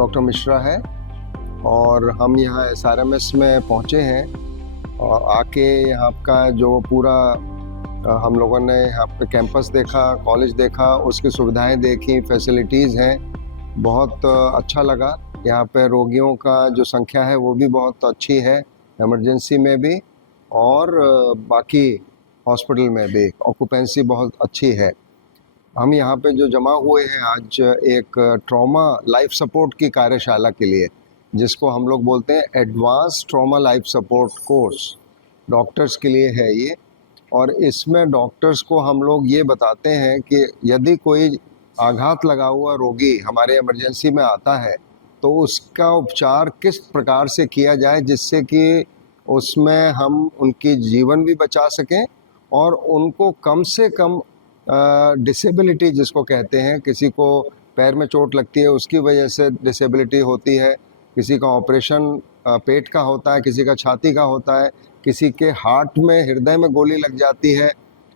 Doctor Mishra है और हम यहाँ SRMS में पहुँचे हैं और आके यहाँ का जो पूरा हम लोगों ने यहाँ पे कैंपस देखा, कॉलेज देखा, उसकी सुविधाएं देखी, फैसिलिटीज़ हैं, बहुत अच्छा लगा। यहाँ पे रोगियों का जो संख्या है वो भी बहुत अच्छी है, इमरजेंसी में भी और बाकी हॉस्पिटल में भी ऑक्यूपेंसी बहुत अच्छी है। हम यहाँ पे जो जमा हुए हैं आज एक ट्रॉमा लाइफ सपोर्ट की कार्यशाला के लिए, जिसको हम लोग बोलते हैं advance trauma life support course, doctors के लिए है ये। और इसमें डॉक्टर्स को हम लोग ये बताते हैं कि यदि कोई आघात लगा हुआ रोगी हमारे इमरजेंसी में आता है तो उसका उपचार किस प्रकार से किया जाए जिससे कि उसमें हम उनकी जीवन भी बचा सकें और उनको कम से कम डिसेबिलिटी जिसको कहते हैं, किसी को पैर में चोट लगती है उसकी वजह से डिसेबिलिटी होती है, किसी का ऑपरेशन पेट का होता है, किसी का छाती का होता है, किसी के हार्ट में हृदय में गोली लग जाती है,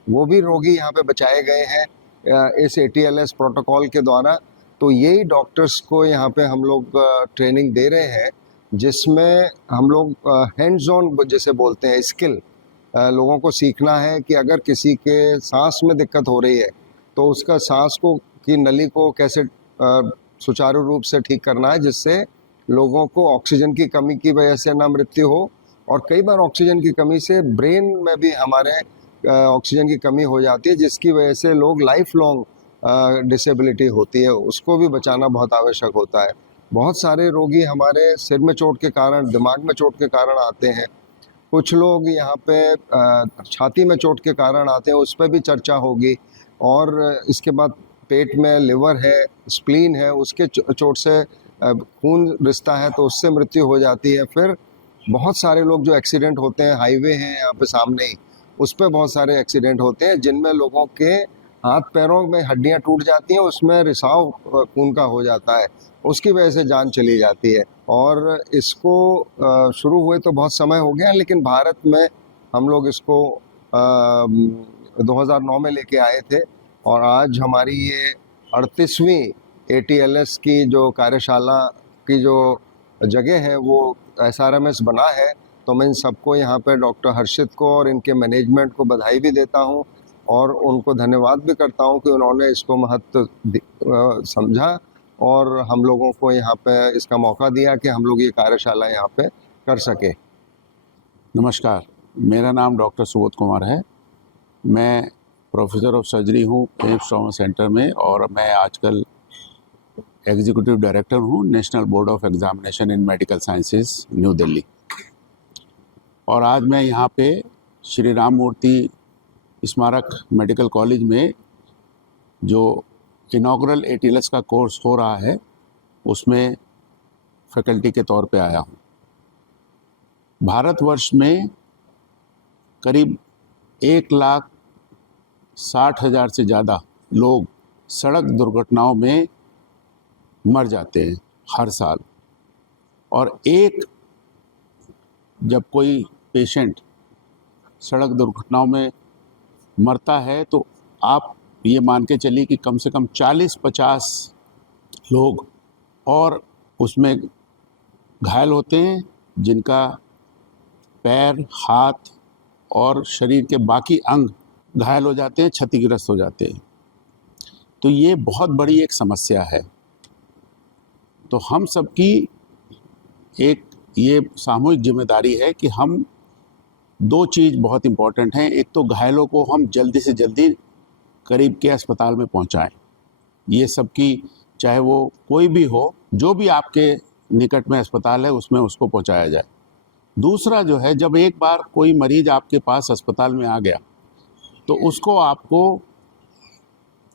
वो भी रोगी यहाँ पे बचाए गए हैं इस ATLS प्रोटोकॉल के द्वारा। तो यही डॉक्टर्स को यहाँ पे हम लोग ट्रेनिंग दे रहे हैं, जिसमें हम लोग हैंड्स ऑन जैसे बोलते हैं स्किल लोगों को सीखना है कि अगर किसी के सांस में दिक्कत हो रही है तो उसका सांस को की नली को कैसे सुचारू रूप से ठीक करना है जिससे लोगों को ऑक्सीजन की कमी की वजह से ना मृत्यु हो। और कई बार ऑक्सीजन की कमी से ब्रेन में भी हमारे ऑक्सीजन की कमी हो जाती है, जिसकी वजह से लोग लाइफ लॉन्ग डिसेबिलिटी होती है, उसको भी बचाना बहुत आवश्यक होता है। बहुत सारे रोगी हमारे सिर में चोट के कारण, दिमाग में चोट के कारण आते हैं, कुछ लोग यहाँ पे छाती में चोट के कारण आते हैं, उस पर भी चर्चा होगी। और इसके बाद पेट में लिवर है, स्प्लीन है, उसके चोट से खून रिसता है तो उससे मृत्यु हो जाती है। फिर बहुत सारे लोग जो एक्सीडेंट होते हैं, हाईवे हैं यहाँ पे सामने ही, उस पर बहुत सारे एक्सीडेंट होते हैं जिनमें लोगों के हाथ पैरों में हड्डियाँ टूट जाती हैं, उसमें रिसाव खून का हो जाता है, उसकी वजह से जान चली जाती है। और इसको शुरू हुए तो बहुत समय हो गया, लेकिन भारत में हम लोग इसको 2009 में लेके आए थे और आज हमारी ये 38वीं ATLS की जो कार्यशाला की जो जगह है वो SRMS बना है। तो मैं इन सबको यहाँ पे डॉक्टर हर्षित को और इनके मैनेजमेंट को बधाई भी देता हूँ और उनको धन्यवाद भी करता हूँ कि उन्होंने इसको महत्व समझा और हम लोगों को यहाँ पे इसका मौका दिया कि हम लोग ये कार्यशाला यहाँ पे कर सके। नमस्कार, मेरा नाम डॉक्टर सुबोध कुमार है। मैं प्रोफेसर ऑफ सर्जरी हूँ एम्स ट्रॉमा सेंटर में और मैं आजकल एग्जीक्यूटिव डायरेक्टर हूँ national board of examination in medical sciences new Delhi. और आज मैं यहाँ पे श्री राम मूर्ति स्मारक मेडिकल कॉलेज में जो इनॉग्रल ATLS का कोर्स हो रहा है उसमें फैकल्टी के तौर पे आया हूँ। भारतवर्ष में करीब 1,60,000 से ज़्यादा लोग सड़क दुर्घटनाओं में मर जाते हैं हर साल। और एक जब कोई पेशेंट सड़क दुर्घटनाओं में मरता है तो आप ये मान के चलिए कि कम से कम 40-50 लोग और उसमें घायल होते हैं, जिनका पैर, हाथ और शरीर के बाकी अंग घायल हो जाते हैं, क्षतिग्रस्त हो जाते हैं। तो ये बहुत बड़ी एक समस्या है। तो हम सबकी एक ये सामूहिक जिम्मेदारी है कि हम दो चीज़ बहुत इम्पोर्टेंट हैं। एक तो घायलों को हम जल्दी से जल्दी करीब के अस्पताल में पहुंचाएं। ये सबकी, चाहे वो कोई भी हो, जो भी आपके निकट में अस्पताल है उसमें उसको पहुंचाया जाए। दूसरा जो है, जब एक बार कोई मरीज आपके पास अस्पताल में आ गया तो उसको आपको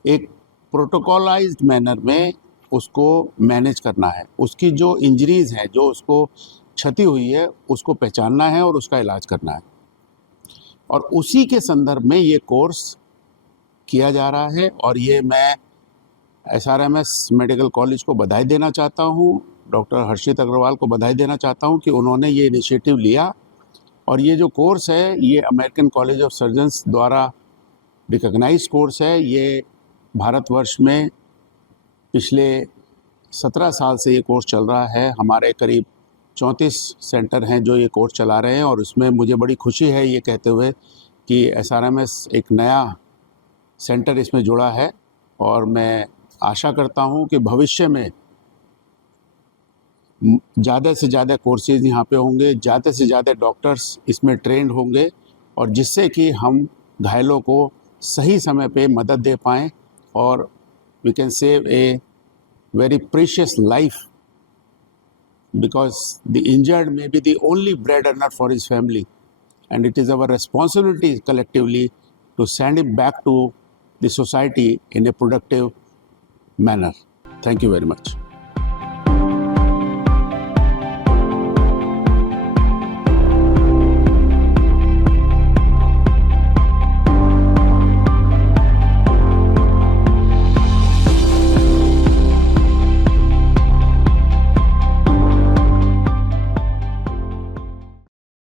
एक प्रोटोकॉलाइज्ड मैनर में उसको मैनेज करना है। उसकी जो इंजरीज़ हैं, जो उसको क्षति हुई है, उसको पहचानना है और उसका इलाज करना है। और उसी के संदर्भ में ये कोर्स किया जा रहा है और ये मैं SRMS मेडिकल कॉलेज को बधाई देना चाहता हूँ, डॉक्टर हर्षित अग्रवाल को बधाई देना चाहता हूँ कि उन्होंने ये इनिशिएटिव लिया। और ये जो कोर्स है ये अमेरिकन कॉलेज ऑफ सर्जन्स द्वारा रिकॉग्नाइज्ड कोर्स है। ये भारतवर्ष में पिछले 17 साल से ये कोर्स चल रहा है। हमारे करीब 34 सेंटर हैं जो ये कोर्स चला रहे हैं, और उसमें मुझे बड़ी खुशी है ये कहते हुए कि SRMS एक नया सेंटर इसमें जुड़ा है, और मैं आशा करता हूँ कि भविष्य में ज़्यादा से ज़्यादा कोर्सेज यहाँ पे होंगे, ज़्यादा से ज़्यादा डॉक्टर्स इसमें ट्रेंड होंगे, और जिससे कि हम घायलों को सही समय पे मदद दे पाएँ, और we can save a very precious life, because the injured may be the only bread earner for his family, and it is our responsibility collectively to send him back to the society in a productive manner. Thank you very much.